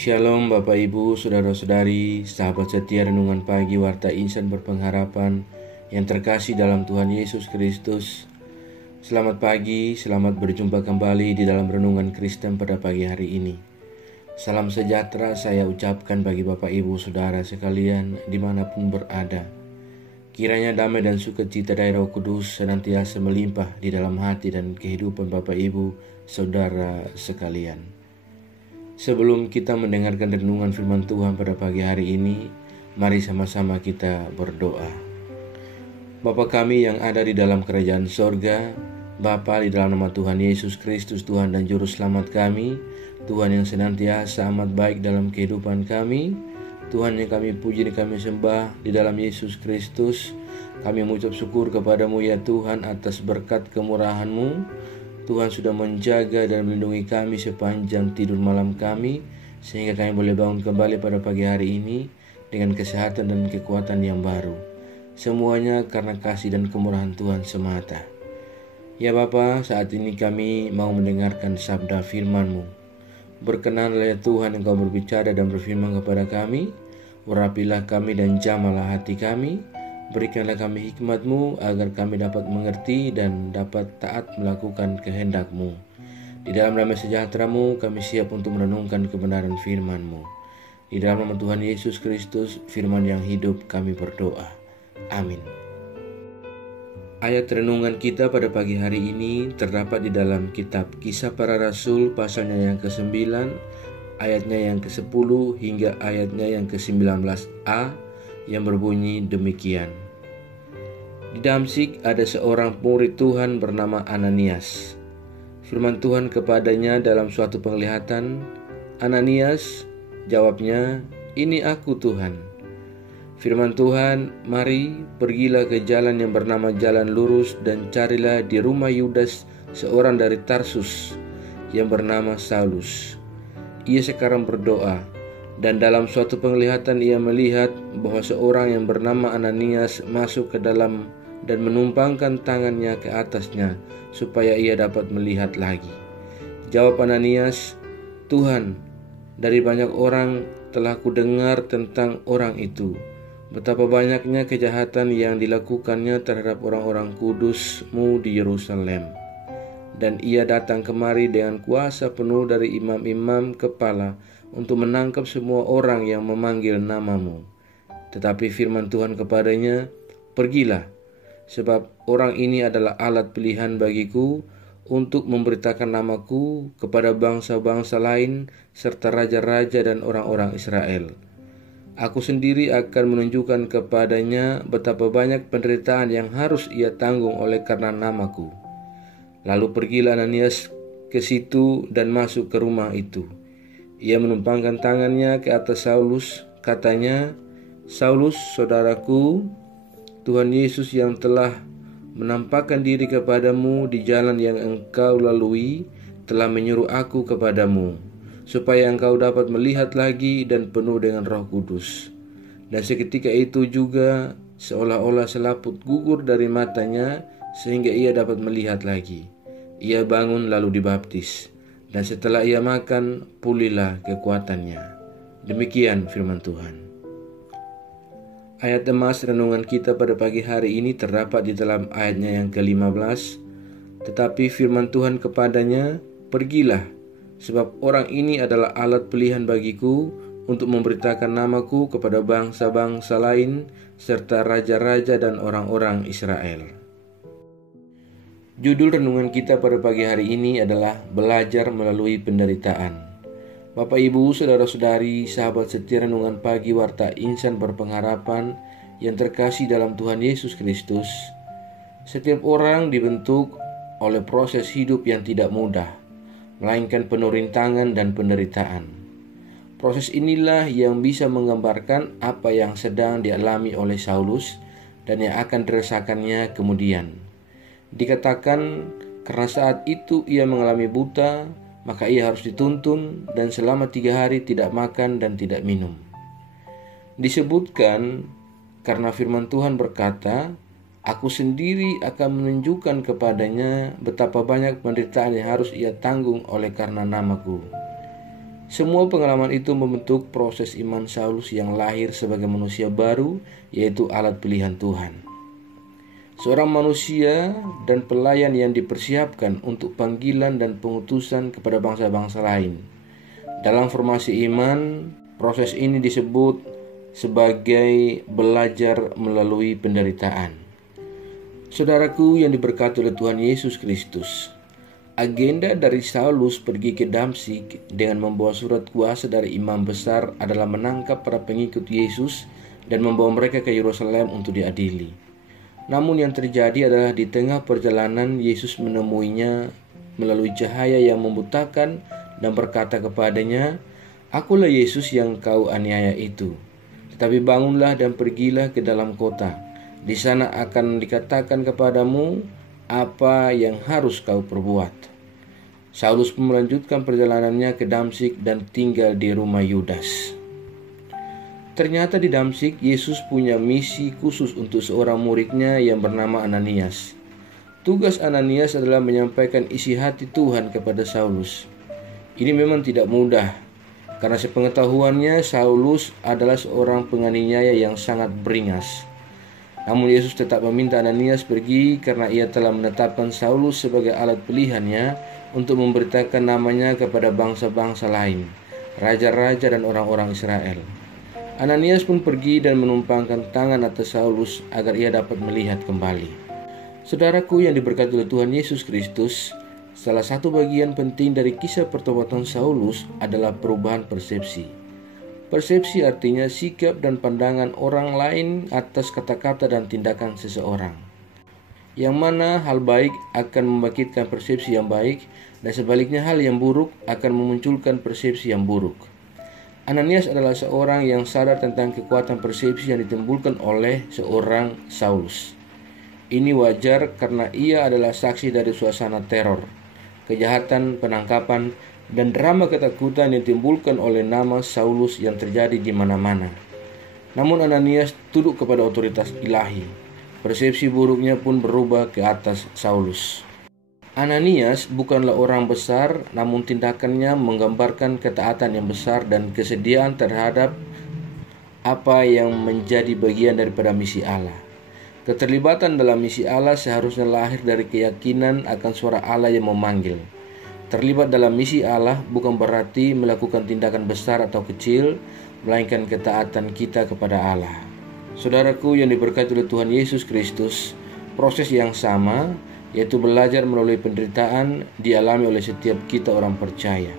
Shalom Bapak Ibu, Saudara-saudari, sahabat setia renungan pagi Warta Insan Berpengharapan yang terkasih dalam Tuhan Yesus Kristus. Selamat pagi, selamat berjumpa kembali di dalam renungan Kristen pada pagi hari ini. Salam sejahtera saya ucapkan bagi Bapak Ibu Saudara sekalian dimanapun berada. Kiranya damai dan sukacita dari Roh Kudus senantiasa melimpah di dalam hati dan kehidupan Bapak Ibu Saudara sekalian. Sebelum kita mendengarkan renungan firman Tuhan pada pagi hari ini, mari sama-sama kita berdoa. Bapa kami yang ada di dalam kerajaan sorga, Bapa di dalam nama Tuhan Yesus Kristus, Tuhan dan Juru Selamat kami, Tuhan yang senantiasa amat baik dalam kehidupan kami, Tuhan yang kami puji dan kami sembah di dalam Yesus Kristus. Kami mengucap syukur kepadamu ya Tuhan atas berkat kemurahan-Mu. Tuhan sudah menjaga dan melindungi kami sepanjang tidur malam kami, sehingga kami boleh bangun kembali pada pagi hari ini dengan kesehatan dan kekuatan yang baru. Semuanya karena kasih dan kemurahan Tuhan semata. Ya Bapa, saat ini kami mau mendengarkan sabda firman-Mu. Berkenanlah ya Tuhan Engkau berbicara dan berfirman kepada kami. Urapilah kami dan jamalah hati kami. Berikanlah kami hikmat-Mu agar kami dapat mengerti dan dapat taat melakukan kehendak-Mu. Di dalam damai sejahtera-Mu kami siap untuk merenungkan kebenaran firman-Mu. Di dalam nama Tuhan Yesus Kristus, firman yang hidup, kami berdoa. Amin. Ayat renungan kita pada pagi hari ini terdapat di dalam kitab Kisah Para Rasul pasalnya yang ke-9, ayatnya yang ke-10 hingga ayatnya yang ke-19a, yang berbunyi demikian. Di Damsyik ada seorang murid Tuhan bernama Ananias. Firman Tuhan kepadanya dalam suatu penglihatan, "Ananias," jawabnya, "Ini aku Tuhan." Firman Tuhan, "Mari, pergilah ke jalan yang bernama Jalan Lurus dan carilah di rumah Yudas seorang dari Tarsus yang bernama Saulus. Ia sekarang berdoa, dan dalam suatu penglihatan ia melihat bahwa seorang yang bernama Ananias masuk ke dalam dan menumpangkan tangannya ke atasnya supaya ia dapat melihat lagi." Jawab Ananias, "Tuhan, dari banyak orang telah kudengar tentang orang itu, betapa banyaknya kejahatan yang dilakukannya terhadap orang-orang kudus-Mu di Yerusalem. Dan ia datang kemari dengan kuasa penuh dari imam-imam kepala untuk menangkap semua orang yang memanggil nama-Mu. Tetapi firman Tuhan kepadanya, Pergilah, sebab orang ini adalah alat pilihan bagiku untuk memberitakan namaku kepada bangsa-bangsa lain serta raja-raja dan orang-orang Israel. Aku sendiri akan menunjukkan kepadanya betapa banyak penderitaan yang harus ia tanggung oleh karena namaku." Lalu pergilah Ananias ke situ dan masuk ke rumah itu. Ia menumpangkan tangannya ke atas Saulus, katanya, "Saulus, saudaraku, Tuhan Yesus yang telah menampakkan diri kepadamu di jalan yang engkau lalui telah menyuruh aku kepadamu, supaya engkau dapat melihat lagi dan penuh dengan Roh Kudus." Dan seketika itu juga seolah-olah selaput gugur dari matanya sehingga ia dapat melihat lagi. Ia bangun lalu dibaptis, dan setelah ia makan, pulihlah kekuatannya. Demikian firman Tuhan. Ayat emas renungan kita pada pagi hari ini terdapat di dalam ayatnya yang ke-15. Tetapi firman Tuhan kepadanya, "Pergilah, sebab orang ini adalah alat pilihan bagiku untuk memberitakan namaku kepada bangsa-bangsa lain serta raja-raja dan orang-orang Israel." Judul renungan kita pada pagi hari ini adalah Belajar Melalui Penderitaan. Bapak Ibu, Saudara-saudari, sahabat setia renungan pagi Warta Insan Berpengharapan yang terkasih dalam Tuhan Yesus Kristus, setiap orang dibentuk oleh proses hidup yang tidak mudah, melainkan penuh rintangan dan penderitaan. Proses inilah yang bisa menggambarkan apa yang sedang dialami oleh Saulus dan yang akan dirasakannya kemudian. Dikatakan karena saat itu ia mengalami buta, maka ia harus dituntun dan selama 3 hari tidak makan dan tidak minum. Disebutkan karena firman Tuhan berkata, "Aku sendiri akan menunjukkan kepadanya betapa banyak penderitaan yang harus ia tanggung oleh karena namaku." Semua pengalaman itu membentuk proses iman Saulus yang lahir sebagai manusia baru, yaitu alat pilihan Tuhan. Seorang manusia dan pelayan yang dipersiapkan untuk panggilan dan pengutusan kepada bangsa-bangsa lain. Dalam formasi iman, proses ini disebut sebagai belajar melalui penderitaan. Saudaraku yang diberkati oleh Tuhan Yesus Kristus, agenda dari Saulus pergi ke Damsyik dengan membawa surat kuasa dari imam besar adalah menangkap para pengikut Yesus dan membawa mereka ke Yerusalem untuk diadili. Namun yang terjadi adalah di tengah perjalanan Yesus menemuinya melalui cahaya yang membutakan dan berkata kepadanya, "Akulah Yesus yang kau aniaya itu. Tetapi bangunlah dan pergilah ke dalam kota. Di sana akan dikatakan kepadamu apa yang harus kau perbuat." Saulus pun melanjutkan perjalanannya ke Damsyik dan tinggal di rumah Yudas. Ternyata di Damsyik, Yesus punya misi khusus untuk seorang muridnya yang bernama Ananias. Tugas Ananias adalah menyampaikan isi hati Tuhan kepada Saulus. Ini memang tidak mudah, karena sepengetahuannya Saulus adalah seorang penganiaya yang sangat beringas. Namun Yesus tetap meminta Ananias pergi karena ia telah menetapkan Saulus sebagai alat pilihannya untuk memberitakan namanya kepada bangsa-bangsa lain, raja-raja dan orang-orang Israel. Ananias pun pergi dan menumpangkan tangan atas Saulus agar ia dapat melihat kembali. Saudaraku yang diberkati oleh Tuhan Yesus Kristus, salah satu bagian penting dari kisah pertobatan Saulus adalah perubahan persepsi. Persepsi artinya sikap dan pandangan orang lain atas kata-kata dan tindakan seseorang. Yang mana hal baik akan membangkitkan persepsi yang baik dan sebaliknya hal yang buruk akan memunculkan persepsi yang buruk. Ananias adalah seorang yang sadar tentang kekuatan persepsi yang ditimbulkan oleh seorang Saulus. Ini wajar karena ia adalah saksi dari suasana teror, kejahatan, penangkapan, dan drama ketakutan yang ditimbulkan oleh nama Saulus yang terjadi di mana-mana. Namun Ananias tunduk kepada otoritas ilahi. Persepsi buruknya pun berubah ke atas Saulus. Ananias bukanlah orang besar, namun tindakannya menggambarkan ketaatan yang besar dan kesediaan terhadap apa yang menjadi bagian daripada misi Allah. Keterlibatan dalam misi Allah seharusnya lahir dari keyakinan akan suara Allah yang memanggil. Terlibat dalam misi Allah bukan berarti melakukan tindakan besar atau kecil, melainkan ketaatan kita kepada Allah. Saudaraku yang diberkati oleh Tuhan Yesus Kristus, proses yang sama, yaitu belajar melalui penderitaan, dialami oleh setiap kita orang percaya.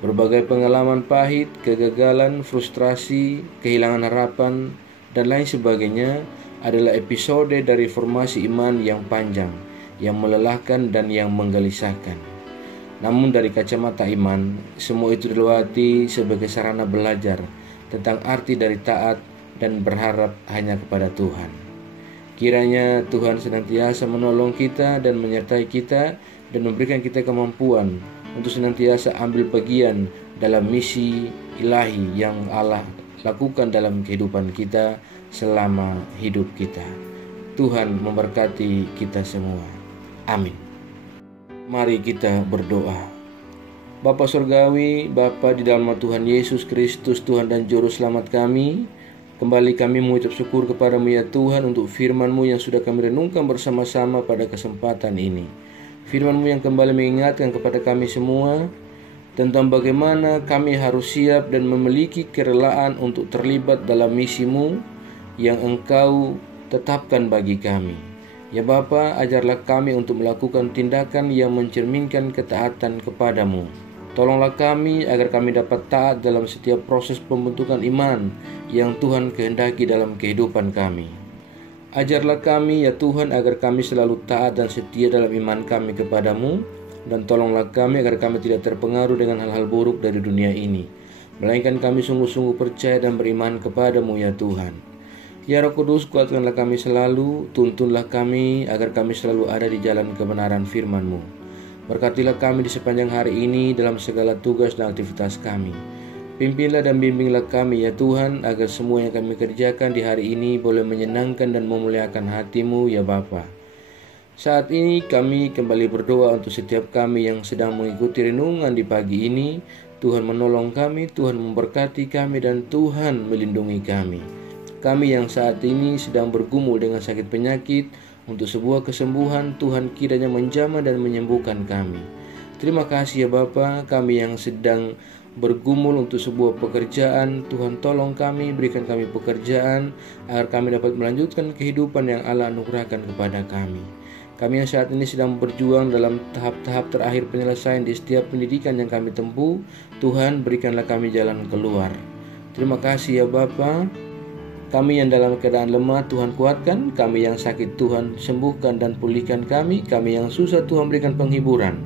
Berbagai pengalaman pahit, kegagalan, frustrasi, kehilangan harapan, dan lain sebagainya adalah episode dari formasi iman yang panjang, yang melelahkan dan yang menggelisahkan. Namun dari kacamata iman, semua itu dilewati sebagai sarana belajar tentang arti dari taat dan berharap hanya kepada Tuhan. Kiranya Tuhan senantiasa menolong kita dan menyertai kita dan memberikan kita kemampuan untuk senantiasa ambil bagian dalam misi ilahi yang Allah lakukan dalam kehidupan kita selama hidup kita. Tuhan memberkati kita semua. Amin. Mari kita berdoa. Bapa Surgawi, Bapa di dalam Tuhan Yesus Kristus, Tuhan dan Juru Selamat kami, kembali kami mengucap syukur kepadamu ya Tuhan untuk firman-Mu yang sudah kami renungkan bersama-sama pada kesempatan ini. Firman-Mu yang kembali mengingatkan kepada kami semua tentang bagaimana kami harus siap dan memiliki kerelaan untuk terlibat dalam misi-Mu yang Engkau tetapkan bagi kami. Ya Bapa, ajarlah kami untuk melakukan tindakan yang mencerminkan ketaatan kepadamu. Tolonglah kami agar kami dapat taat dalam setiap proses pembentukan iman yang Tuhan kehendaki dalam kehidupan kami. Ajarlah kami ya Tuhan agar kami selalu taat dan setia dalam iman kami kepadamu, dan tolonglah kami agar kami tidak terpengaruh dengan hal-hal buruk dari dunia ini, melainkan kami sungguh-sungguh percaya dan beriman kepadamu ya Tuhan. Ya Roh Kudus, kuatkanlah kami selalu, tuntunlah kami agar kami selalu ada di jalan kebenaran firman-Mu. Berkatilah kami di sepanjang hari ini dalam segala tugas dan aktivitas kami. Pimpinlah dan bimbinglah kami ya Tuhan, agar semua yang kami kerjakan di hari ini boleh menyenangkan dan memuliakan hati-Mu ya Bapa. Saat ini kami kembali berdoa untuk setiap kami yang sedang mengikuti renungan di pagi ini. Tuhan menolong kami, Tuhan memberkati kami, dan Tuhan melindungi kami. Kami yang saat ini sedang bergumul dengan sakit penyakit, untuk sebuah kesembuhan, Tuhan kiranya menjamah dan menyembuhkan kami. Terima kasih ya Bapa, kami yang sedang bergumul untuk sebuah pekerjaan, Tuhan tolong kami, berikan kami pekerjaan, agar kami dapat melanjutkan kehidupan yang Allah anugerahkan kepada kami. Kami yang saat ini sedang berjuang dalam tahap-tahap terakhir penyelesaian di setiap pendidikan yang kami tempuh, Tuhan berikanlah kami jalan keluar. Terima kasih ya Bapa. Kami yang dalam keadaan lemah, Tuhan kuatkan. Kami yang sakit, Tuhan sembuhkan dan pulihkan kami. Kami yang susah, Tuhan berikan penghiburan.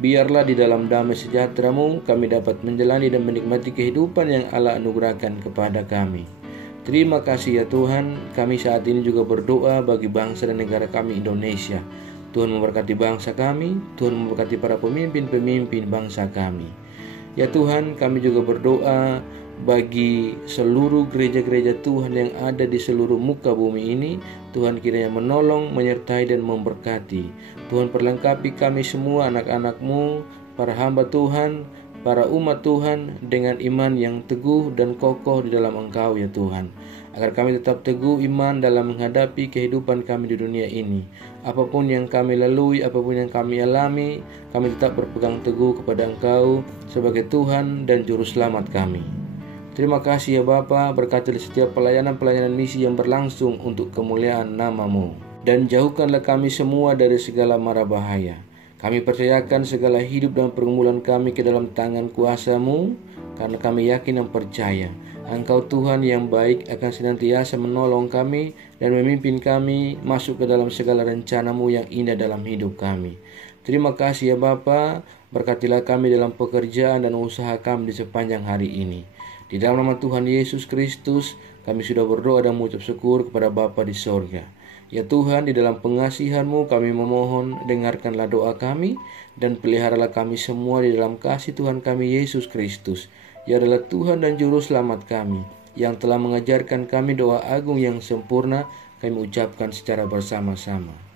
Biarlah di dalam damai sejahtera-Mu kami dapat menjalani dan menikmati kehidupan yang Allah anugerahkan kepada kami. Terima kasih ya Tuhan. Kami saat ini juga berdoa bagi bangsa dan negara kami Indonesia. Tuhan memberkati bangsa kami, Tuhan memberkati para pemimpin-pemimpin bangsa kami. Ya Tuhan, kami juga berdoa bagi seluruh gereja-gereja Tuhan yang ada di seluruh muka bumi ini. Tuhan kiranya menolong, menyertai dan memberkati. Tuhan perlengkapi kami semua anak-anak-Mu, para hamba Tuhan, para umat Tuhan dengan iman yang teguh dan kokoh di dalam Engkau ya Tuhan. Agar kami tetap teguh iman dalam menghadapi kehidupan kami di dunia ini. Apapun yang kami lalui, apapun yang kami alami, kami tetap berpegang teguh kepada Engkau sebagai Tuhan dan Juru Selamat kami. Terima kasih ya Bapa, berkati setiap pelayanan-pelayanan misi yang berlangsung untuk kemuliaan nama-Mu. Dan jauhkanlah kami semua dari segala mara bahaya. Kami percayakan segala hidup dan pergumulan kami ke dalam tangan kuasa-Mu, karena kami yakin dan percaya Engkau Tuhan yang baik akan senantiasa menolong kami dan memimpin kami masuk ke dalam segala rencana-Mu yang indah dalam hidup kami. Terima kasih ya Bapa, berkatilah kami dalam pekerjaan dan usaha kami di sepanjang hari ini. Di dalam nama Tuhan Yesus Kristus, kami sudah berdoa dan mengucap syukur kepada Bapa di sorga. Ya Tuhan, di dalam pengasihan-Mu kami memohon, dengarkanlah doa kami dan peliharalah kami semua di dalam kasih Tuhan kami Yesus Kristus. Ia adalah Tuhan dan Juru Selamat kami, yang telah mengajarkan kami doa agung yang sempurna, kami ucapkan secara bersama-sama.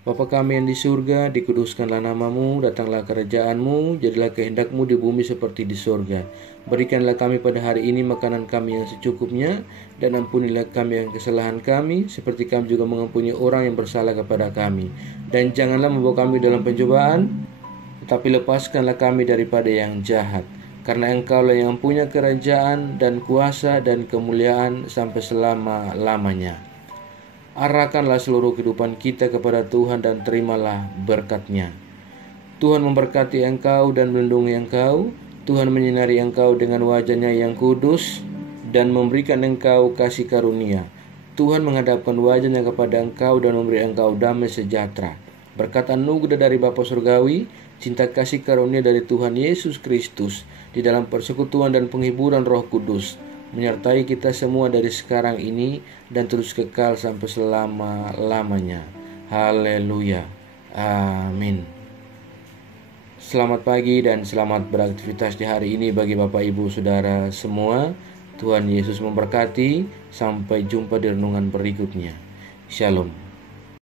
Bapa kami yang di surga, dikuduskanlah nama-Mu, datanglah kerajaan-Mu, jadilah kehendak-Mu di bumi seperti di surga. Berikanlah kami pada hari ini makanan kami yang secukupnya, dan ampunilah kami yang kesalahan kami, seperti kami juga mengampuni orang yang bersalah kepada kami. Dan janganlah membawa kami dalam pencobaan, tetapi lepaskanlah kami daripada yang jahat. Karena Engkaulah yang punya kerajaan dan kuasa dan kemuliaan sampai selama-lamanya. Arahkanlah seluruh kehidupan kita kepada Tuhan dan terimalah berkat-Nya. Tuhan memberkati engkau dan melindungi engkau. Tuhan menyinari engkau dengan wajah-Nya yang kudus dan memberikan engkau kasih karunia. Tuhan menghadapkan wajah-Nya kepada engkau dan memberi engkau damai sejahtera. Berkat anugerah dari Bapa Surgawi, cinta kasih karunia dari Tuhan Yesus Kristus, di dalam persekutuan dan penghiburan Roh Kudus, menyertai kita semua dari sekarang ini dan terus kekal sampai selama-lamanya. Haleluya. Amin. Selamat pagi dan selamat beraktivitas di hari ini bagi Bapak Ibu Saudara semua. Tuhan Yesus memberkati. Sampai jumpa di renungan berikutnya. Shalom.